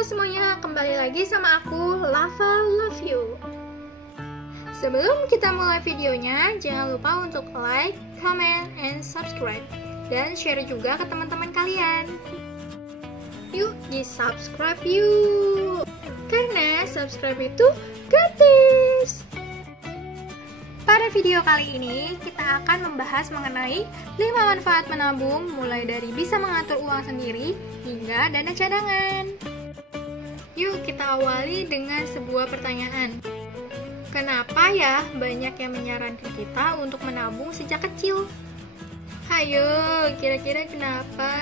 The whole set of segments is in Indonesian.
Halo semuanya, kembali lagi sama aku, Lava Love You. Sebelum kita mulai videonya, jangan lupa untuk like, comment, and subscribe. Dan share juga ke teman-teman kalian. Yuk, di-subscribe yuk. Karena subscribe itu gratis. Pada video kali ini, kita akan membahas mengenai 5 manfaat menabung, mulai dari bisa mengatur uang sendiri hingga dana cadangan. Yuk kita awali dengan sebuah pertanyaan. Kenapa ya banyak yang menyarankan kita untuk menabung sejak kecil? Hayo, kira-kira kenapa?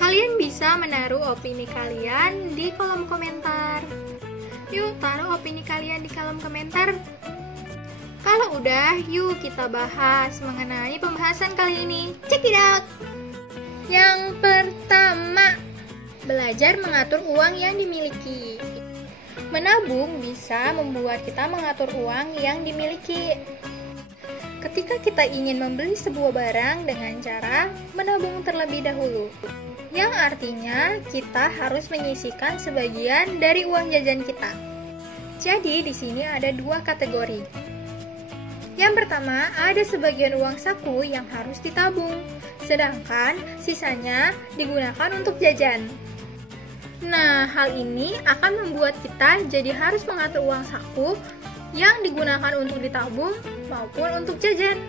Kalian bisa menaruh opini kalian di kolom komentar. Yuk taruh opini kalian di kolom komentar. Kalau udah, yuk kita bahas mengenai pembahasan kali ini. Check it out! Yang pertama, belajar mengatur uang yang dimiliki. Menabung bisa membuat kita mengatur uang yang dimiliki. Ketika kita ingin membeli sebuah barang dengan cara menabung terlebih dahulu, yang artinya kita harus menyisihkan sebagian dari uang jajan kita. Jadi di sini ada 2 kategori. Yang pertama, ada sebagian uang saku yang harus ditabung, sedangkan sisanya digunakan untuk jajan. Nah, hal ini akan membuat kita jadi harus mengatur uang saku yang digunakan untuk ditabung maupun untuk jajan.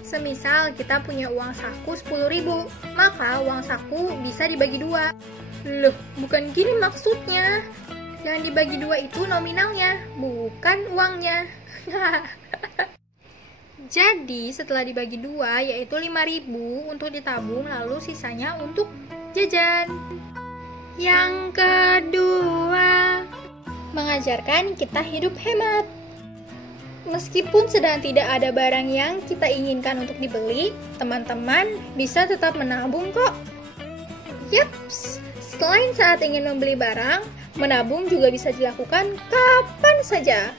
Semisal kita punya uang saku 10.000, maka uang saku bisa dibagi 2. Loh, bukan gini maksudnya. Yang dibagi 2 itu nominalnya, bukan uangnya. Jadi setelah dibagi 2, yaitu 5.000 untuk ditabung, lalu sisanya untuk jajan. Yang kedua, mengajarkan kita hidup hemat. Meskipun sedang tidak ada barang yang kita inginkan untuk dibeli, teman-teman bisa tetap menabung kok. Yaps, selain saat ingin membeli barang, menabung juga bisa dilakukan kapan saja.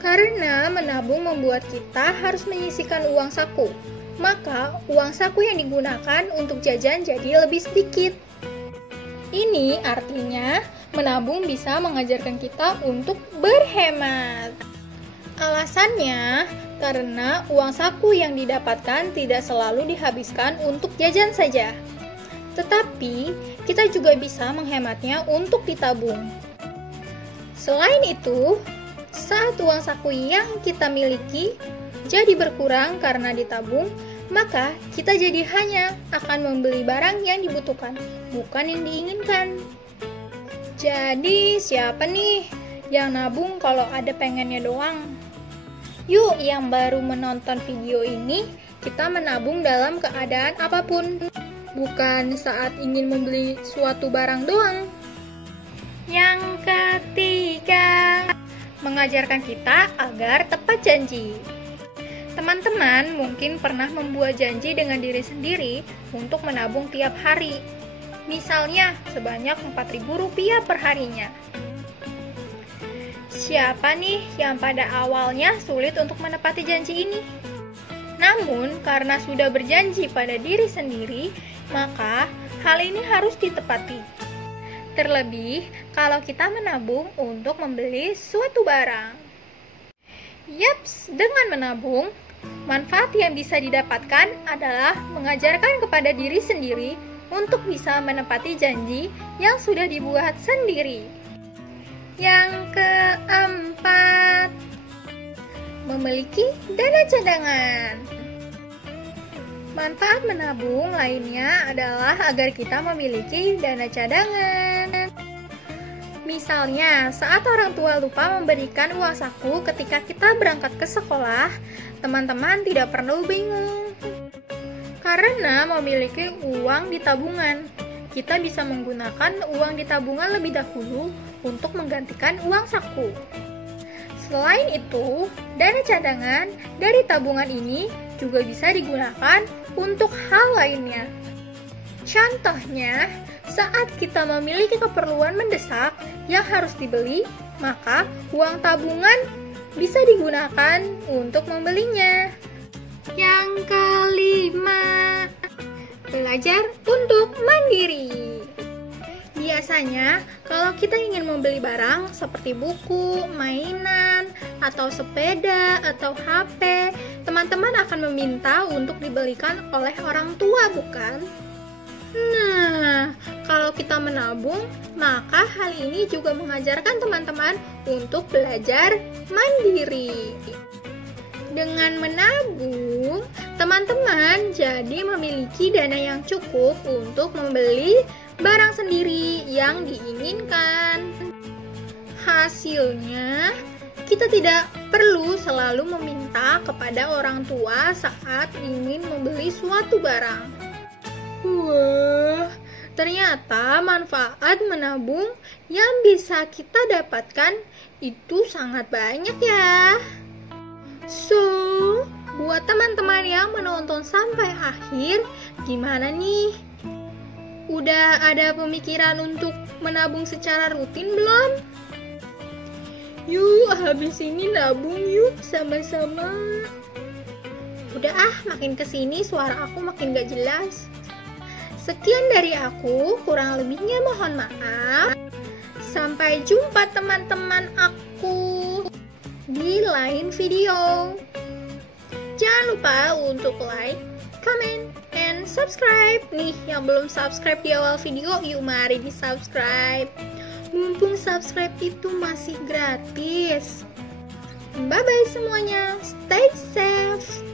Karena menabung membuat kita harus menyisihkan uang saku, maka uang saku yang digunakan untuk jajan jadi lebih sedikit. Ini artinya menabung bisa mengajarkan kita untuk berhemat. Alasannya, karena uang saku yang didapatkan tidak selalu dihabiskan untuk jajan saja. Tetapi, kita juga bisa menghematnya untuk ditabung. Selain itu, saat uang saku yang kita miliki jadi berkurang karena ditabung, maka kita jadi hanya akan membeli barang yang dibutuhkan, bukan yang diinginkan. Jadi siapa nih yang nabung kalau ada pengennya doang? Yuk yang baru menonton video ini, kita menabung dalam keadaan apapun, bukan saat ingin membeli suatu barang doang. Yang ketiga, mengajarkan kita agar tepat janji. Teman-teman mungkin pernah membuat janji dengan diri sendiri untuk menabung tiap hari. Misalnya sebanyak Rp4.000 per harinya. Siapa nih yang pada awalnya sulit untuk menepati janji ini? Namun karena sudah berjanji pada diri sendiri, maka hal ini harus ditepati. Terlebih kalau kita menabung untuk membeli suatu barang. Yaps, dengan menabung, manfaat yang bisa didapatkan adalah mengajarkan kepada diri sendiri untuk bisa menepati janji yang sudah dibuat sendiri. Yang keempat, memiliki dana cadangan. Manfaat menabung lainnya adalah agar kita memiliki dana cadangan. Misalnya, saat orang tua lupa memberikan uang saku ketika kita berangkat ke sekolah, teman-teman tidak perlu bingung. Karena memiliki uang di tabungan, kita bisa menggunakan uang di tabungan lebih dahulu untuk menggantikan uang saku. Selain itu, dana cadangan dari tabungan ini juga bisa digunakan untuk hal lainnya. Contohnya, saat kita memiliki keperluan mendesak yang harus dibeli, maka uang tabungan bisa digunakan untuk membelinya. Yang kelima, belajar untuk mandiri. Di Biasanya, kalau kita ingin membeli barang seperti buku, mainan, atau sepeda, atau HP, teman-teman akan meminta untuk dibelikan oleh orang tua, bukan? Nah, kalau kita menabung, maka hal ini juga mengajarkan teman-teman untuk belajar mandiri. Dengan menabung, teman-teman jadi memiliki dana yang cukup untuk membeli barang sendiri yang diinginkan. Hasilnya, kita tidak perlu selalu meminta kepada orang tua saat ingin membeli suatu barang. Wah, ternyata manfaat menabung yang bisa kita dapatkan itu sangat banyak ya. So, buat teman-teman yang menonton sampai akhir, gimana nih? Udah ada pemikiran untuk menabung secara rutin belum? Yuk, habis ini nabung yuk sama-sama. Udah makin kesini suara aku makin gak jelas. Sekian dari aku, kurang lebihnya mohon maaf. Sampai jumpa teman-teman aku di lain video. Jangan lupa untuk like, comment, and subscribe. Nih, yang belum subscribe di awal video, yuk mari di subscribe. Mumpung subscribe itu masih gratis. Bye-bye semuanya, stay safe.